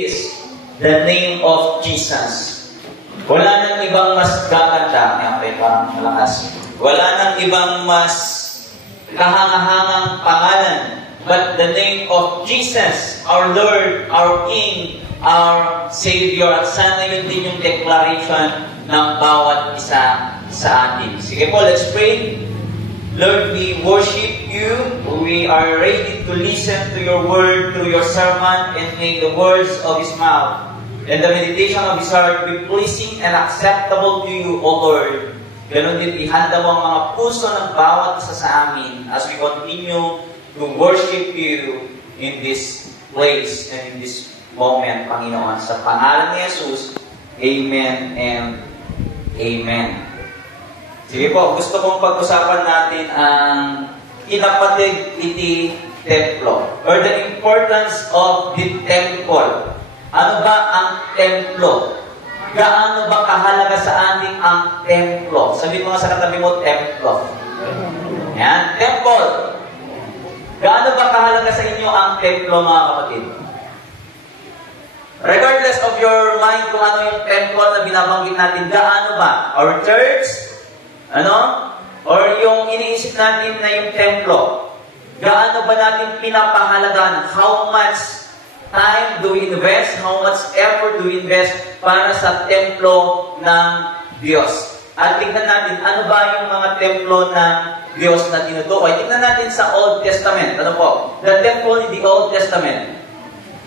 is the name of Jesus. Wala nang ibang mas gaganda. Yan, parang malakas. Wala nang ibang mas kahangahangang pangalan. But the name of Jesus, our Lord, our King, our Savior. At sana yun din yung declaration ng bawat isa sa atin. Sige po, let's pray. Lord, we worship you. We are ready to listen to your word, to your sermon, and may the words of his mouth and the meditation of his heart be pleasing and acceptable to you, O Lord. Ganon din, ihanda mo ang mga puso ng bawat isa sa amin as we continue to worship you in this place and in this moment, Panginoon. Sa pangalan ni Jesus, Amen and Amen. Sige po, gusto kong pag-usapan natin ang kinapatid iti templo or the importance of the temple. Ano ba ang templo? Gaano ba kahalaga sa ating ang templo? Sabihin mo nga sa katabi mo, templo. Yan, temple. Gaano ba kahalaga sa inyo ang templo, mga kapatid? Regardless of your mind kung ano yung temple na binabanggit natin, gaano ba? Our church? Ano? Or yung iniisip natin na yung templo. Gaano ba natin pinapahalagaan? How much time do we invest? How much effort do we invest para sa templo ng Diyos? At tignan natin, ano ba yung mga templo ng Diyos na tinutukoy? Tignan natin sa Old Testament. Ano po? The temple in the Old Testament.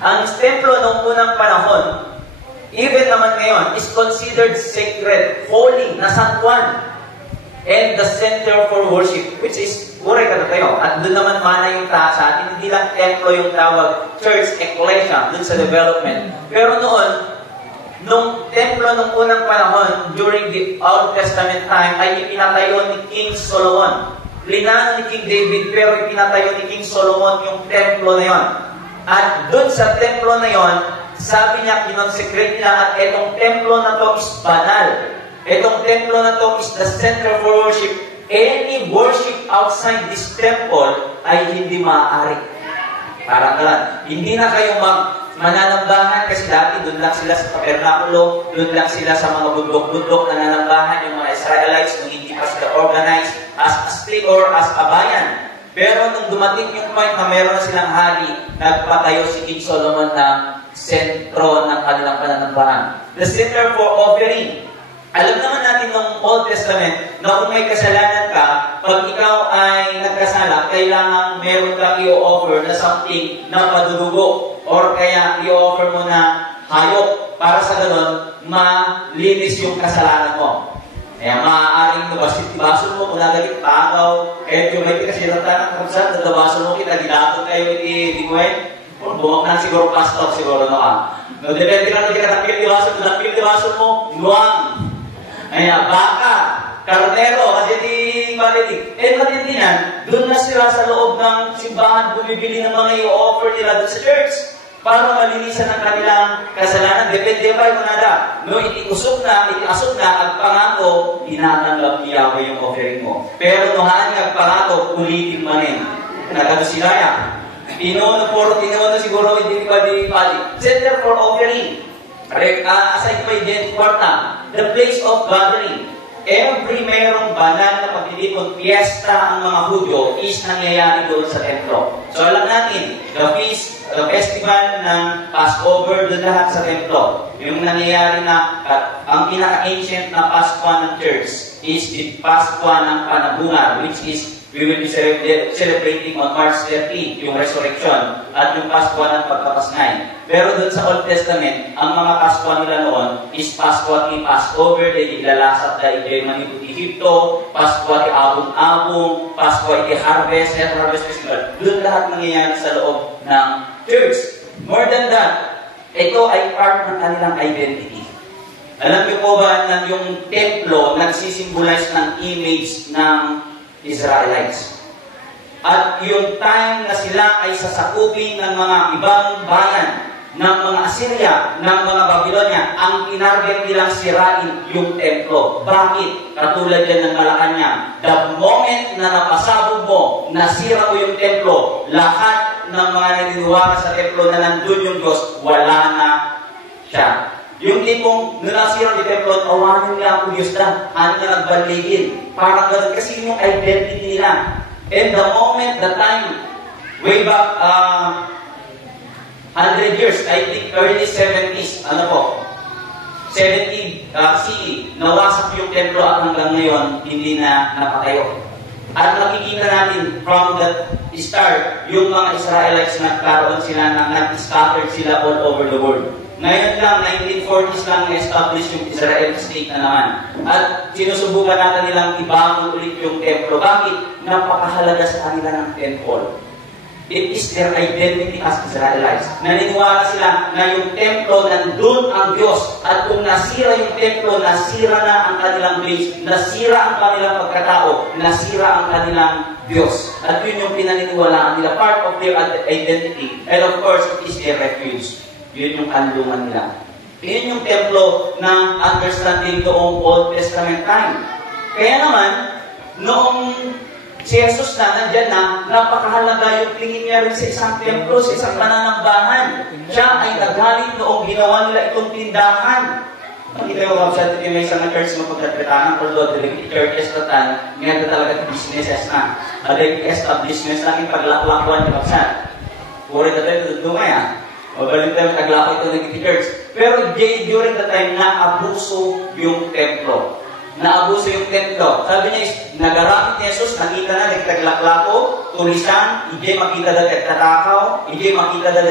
Ang templo noong unang panahon, even naman ngayon, is considered sacred, holy, na santuan. And the center for worship, which is buray ka na tayo. At doon naman mana yung taas sa atin. Hindi lang templo yung tawag, church, ecclesia, doon sa development. Pero noon, nung templo nung unang panahon, during the Old Testament time, ay ipinatayo ni King Solomon. Linano ni King David, pero ipinatayo ni King Solomon yung templo na yon. At doon sa templo na yon, sabi niya, kinonsecrate niya, at etong templo na to is banal. Itong templo na to is the center for worship. Any worship outside this temple ay hindi maaari. Parang ganun. Hindi na kayo mananambahan kasi dati doon lang sila sa tabernakulo, doon lang sila sa mga bundok-bundok nananambahan yung mga Israelites nung hindi pa sila organized as a state or as a bayan. Pero nung dumating yung point na meron na silang hari, nagpatayo si King Solomon ng sentro ng kanilang pananambahan. The center for offering. Alam naman natin ng Old Testament na kung may kasalanan ka, pag ikaw ay nagkasala, kailangan meron kang i-offer na something na padudugo or kaya i-offer mo na hayop para sa ganon, malinis yung kasalanan mo. Kaya maaaring nabasin mo, mula galit pagaw, kahit yung may kasilatan ng kursan, nadabasan mo kita, ginatong kayo di-diwen, o bumak na siguro pastor, siguro no ka. No, depende ka na kapil di baso mo, nuwang. Ayan, baka, karnero, kasi di matitig. Matindi yan, doon na sila sa loob ng simbahan bumibili ng mga i-offer nila doon sa church para malinisan ang kanilang kasalanan. Depende pa yung nada. No, itiasok na, agpangako, inatanggap niya ko yung offering mo. Pero nohaan nga agpangako, ulitin manin. Nagkadusinaya. Tinono siguro, hindi pa di pali. Center for offering. Aside pa yung kwarta, the place of gathering. Every merong banal na pagdilipon, fiesta ang mga Hudyo is nangyayari doon sa templo. So alam natin, the festival ng Passover, doon lahat sa templo. Yung nangyayari na, ang pinaka-ancient na Pasko ng church is the Pasko ng Panabunan, which is we will be celebrating on March 30, yung resurrection, at yung Pasko ng Pagkapasngay. Pero doon sa Old Testament, ang mga Pasko nila noon is Pasko ti Passover, di iglalasat da iti maniput Egypto, Pasko ti abong-abong, Pasko ti Harvest Festival. Doon lahat nangyayari sa loob ng church. More than that, ito ay part ng kanilang identity. Alam niyo po ba na yung templo nagsisimbolize ng image ng Israelites? At yung time na sila ay sasakupin ng mga ibang bayan, ng mga Assyria, ng mga Babylonia, ang tinarget nilang sirain yung templo. Bakit? Katulad yan ng Malacanang. The moment na napasabog mo, nasira mo yung templo, lahat ng mga naniniwala sa templo na nandun yung Diyos, wala na Yung tipong nasira ni templo, awanin niya ako Diyos na, ano na nagbaligin. Parang ganun, kasi yung identity nila. And the moment, the time, way back 100 years, I think early 70s, 70 CE, nawasak yung templo at hanggang ngayon, hindi na napatayo. At nakikita natin from the start, yung mga Israelites nagkaroon sila na nag-scattered sila all over the world. Ngayon lang, 1940s lang na-establish yung Israel state na naman. At sinusubukan natin nilang ibangon ulit yung templo. Bakit? Napakahalaga sa kanila ng temple. It is their identity as Israelites. Naniniwala sila na yung templo, nandun ang Diyos. At kung nasira yung templo, nasira na ang kanilang base, nasira ang kanilang pagkatao, nasira ang kanilang Diyos. At yun yung pinaniniwalaan nila, part of their identity. And of course, it is their refuge. Yun yung kanlungan nila. Yun yung templo na understanding noong Old Testament time. Kaya naman, noong si Jesus na nandyan na, napakahalaga yung tingin niya rin sa isang templo, sa isang pananambahan. Siya ay nagalit noong ginawa nila itong tindahan. Makita yung website yung may isang church mo pagkatretahan, although the churches na tayo, ngayon na talaga businesses na. Business lang yung paglakwan yung website. Puri na tayo, dumay Mabaling tayo naglako ito ng church. Pero during the time, naabuso yung templo. Naabuso yung templo. Sabi niya is, nagaramit ni Jesus, nakita na, nagtaglaklako, tulisan, hindi makita na nagtatakaw, hindi makita na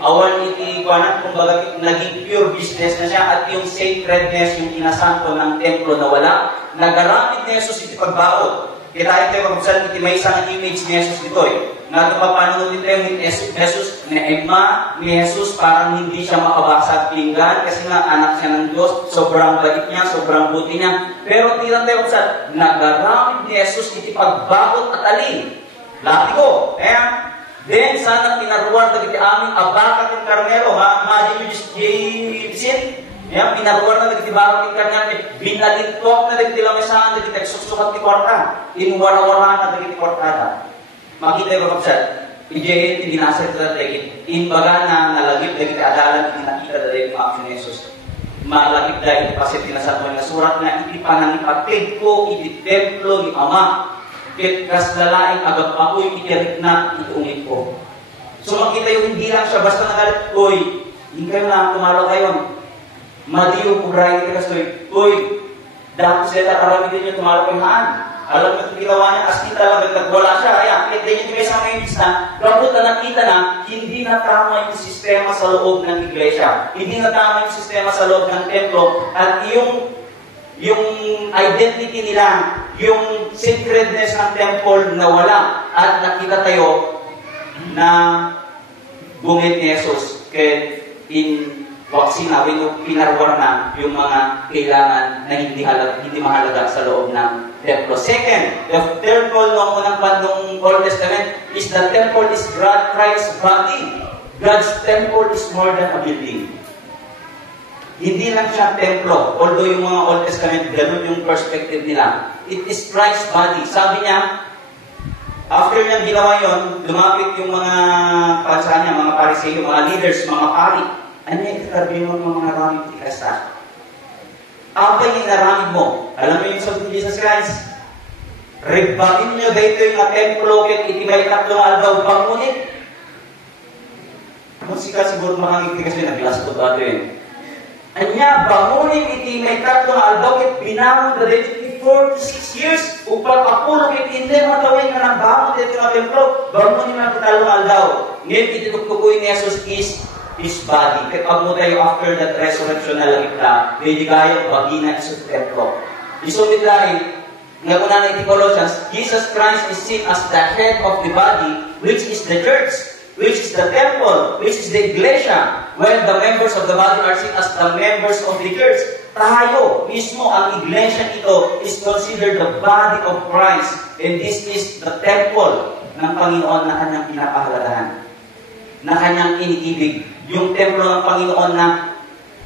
awan kuwanan, kumbaga naging pure business na siya, at yung sacredness, yung inasanto ng templo na wala. Nagaramit ni Jesus iti pagbaot. Kita tayo pagbusan, may isang image ni Jesus dito Nga paano din tayo ni Jesus, na Emma ni Jesus, parang hindi siya makabasa at pinggan, kasi nga anak siya ng Diyos, sobrang bait niya, sobrang buti niya. Pero tingnan tayo pagbusan, nagaramit ni Jesus iti pagbaot at alin. Latiko. Then, sana pinaruwar na iti aming abakat ng karnero, imagine you just sin. Pinaruwar na nagtibaro ng karnero, binalintok na nagtilamesahan, nagtagsusukat ni kwarta, inwara-wara na nagtiportada. Makita yung kapsat, ijehin, binasa ito na dagit, inbaga na nalagip dagit adalan, tinakita na dagit mga action ni Jesus. Malagip dagit kasi tinasatuan na surat na iti panangipatid ko, iti templo ni Ama, kit kaslalaing agap ako'y itirik na ituungit ko. So makita yung hindi lang siya, basta nagalit, uy, hindi kayo na tumalo kayo. Madiyo kung rin kita kastoy, uy, dahil sila karami din yung tumalo kayo haan. Alam mo itong ginawa niya, as kita lang nagtagwala siya, kaya kita niya ito sa mga ibis na, kapag na nakita na, hindi na tama yung sistema sa loob ng iglesia. Hindi na tama yung sistema sa loob ng templo, at yung identity nila, yung sacredness ng temple na wala, at nakita tayo na bungit ni Jesus, kaya sinabi nyo, pinarwar na yung mga kailangan na hindi mahalaga sa loob ng templo. Second, the temple noong unang pandong Old Testament is the temple is Christ's body. God's temple is more than a building. Hindi lang siya templo. Although yung mga Old Testament, ganun yung perspective nila. It is Christ's body. Sabi niya, after niya ginawa yun, lumapit yung mga pansaan niya, mga Pariseo, mga leaders, mga pari. Ano yung katabi mo ng mga naramid ni Krista? Apa yung naramid mo? Alam mo yung sabi ni Jesus Christ? Ribain nyo dito yung templo kaya itibay tatlong albaw pangunit. Musika siguro makangiti kasi naglas ko ba ito Anya, bangunin iti may tatlong albaw kaya binangon na dito 4 to 6 years upang apulo kaya hindi matawin na ng bangon dito ng templo. Bangunin na tatlong albaw. Ngayon ititukukuin ni Jesus is His body. Kaya pag mo tayo after that resurrection na langit na, hindi kayo bagina sa templo. Isumit lahi, nga kuna na iti Colossians, Jesus Christ is seen as the head of the body, which is the church, which is the temple, which is the iglesia, when the members of the body are seen as the members of the church. Tayo, mismo, ang iglesia ito is considered the body of Christ, and this is the temple ng Panginoon na kanyang pinapahalagahan, na kanyang iniibig. Yung templo ng Panginoon na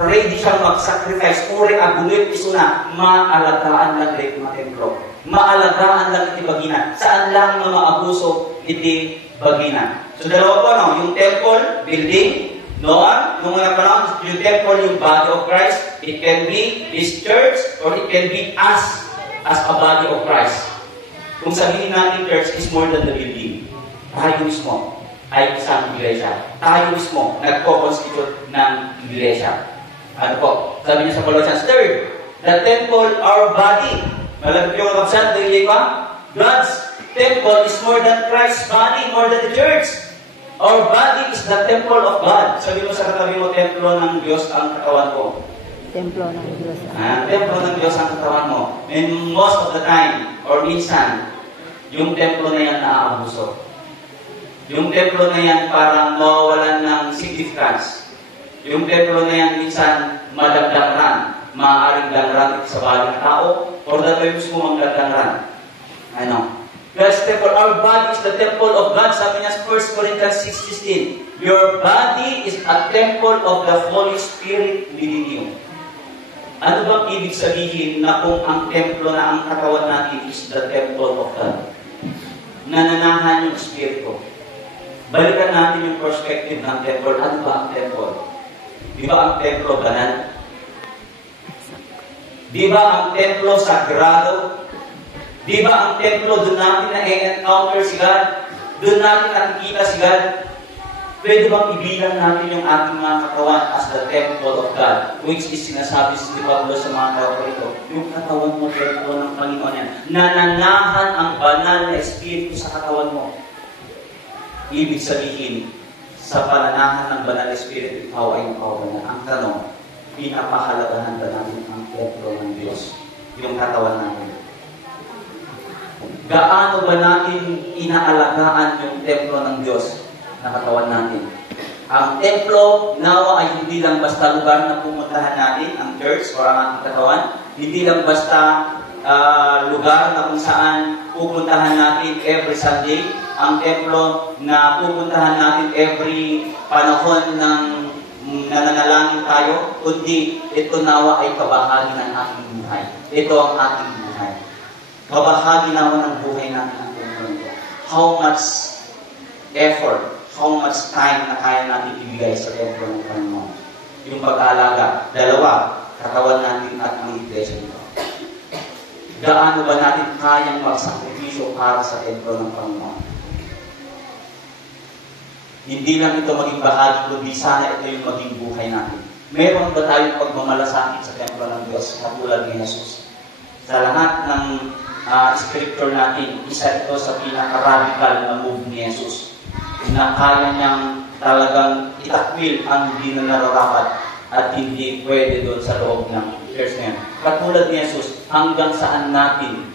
ready siyang mag-sacrifice, uri agulit iso na, maalagaan lang rin mga templo. Maalagaan lang iti bagina. Saan lang na maabuso iti bagina. So dalawa po, yung temple, building, Noah, nung una panahon, yung temple, yung body of Christ, it can be His church or it can be us as a body of Christ. Kung sabihin natin church is more than the building, tayo mismo ay isang iglesia. Tayo mismo nagpo-constitute ng iglesia. Ano po? Sabi niya sa Colossians 3, the temple, our body. Malapit yung kapsat, dili pa? God's temple is more than Christ's body, more than the church. Our body is the temple of God. Sabi mo sa katabi mo, templo ng Diyos ang katawan ko. Templo ng Diyos. Templo ng Diyos ang katawan mo. And most of the time, or minsan, yung templo na yan naaabuso. Yung templo na yan parang mawawalan ng significance. Yung templo na yan minsan madagdangran. Maaaring dangran sa bali ng tao or datoy mismo ang dagdangran. Ano? God's temple, our body is the temple of God. Sabi niya sa 1 Corinthians 6:16, your body is a temple of the Holy Spirit within you. Ano bang ibig sabihin na kung ang templo na ang katawan natin is the temple of God? Nananahan yung Espiritu. Balikan natin yung perspective ng temple. Ano ba ang temple? Di ba ang templo banal? Di ba ang templo sagrado? Di ba ang templo doon natin na-encounter si God? Doon natin nakikita si God? Pwede bang ibilang natin yung ating mga katawan as the temple of God? Which is sinasabi si Pablo sa mga tao ito. Yung katawan mo, templo ng Panginoon yan. Nananahan ang banal na Espiritu sa katawan mo. Ibig sabihin, sa pananahan ng banal na Espiritu, ikaw ay nakawalan. Ang tanong, pinapahalagahan ba natin ang templo ng Diyos? Yung katawan natin. Gaano ba natin inaalagaan yung templo ng Diyos na katawan natin? Ang templo, nawa ay hindi lang basta lugar na pumuntahan natin, ang church or ang ating katawan. Hindi lang basta lugar na kung saan pupuntahan natin every Sunday. Ang templo na pupuntahan natin every panahon ng nananalangin tayo, kundi ito nawa ay kabahagi ng ating buhay. Ito ang ating buhay. Kabahagi naman ng buhay natin ang templo. How much effort, how much time na kaya natin ibigay sa templo ng Panginoon? Yung pag-aalaga. Dalawa, katawan natin at ang iglesia nito. Gaano ba natin kayang magsakripisyo para sa templo ng Panginoon? Hindi lang ito maging bahagi, kundi sana ito yung maging buhay natin. Meron ba tayong pagmamalasakit sa templo ng Diyos katulad ni Jesus? Sa lahat ng scripture natin, isa ito sa pinaka-radical na move ni Jesus. Na kaya niyang talagang itakwil ang hindi na nararapat at hindi pwede doon sa loob ng church na yan. Katulad ni Jesus, hanggang saan natin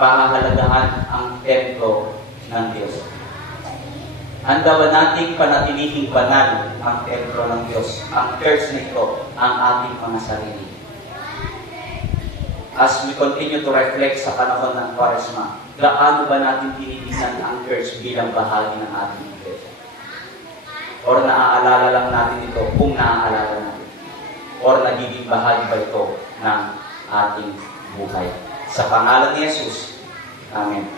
pahahalagahan ang templo ng Diyos. Handa ba nating panatilihing banal ang templo ng Diyos, ang church na ito, ang ating mga sarili? As we continue to reflect sa panahon ng Kwaresma, gaano ba natin tinitingnan ang church bilang bahagi ng ating iglesia? Or naaalala lang natin ito kung naaalala natin? Or nagiging bahagi ba ito ng ating buhay? Sa pangalan ni Jesus, Amen.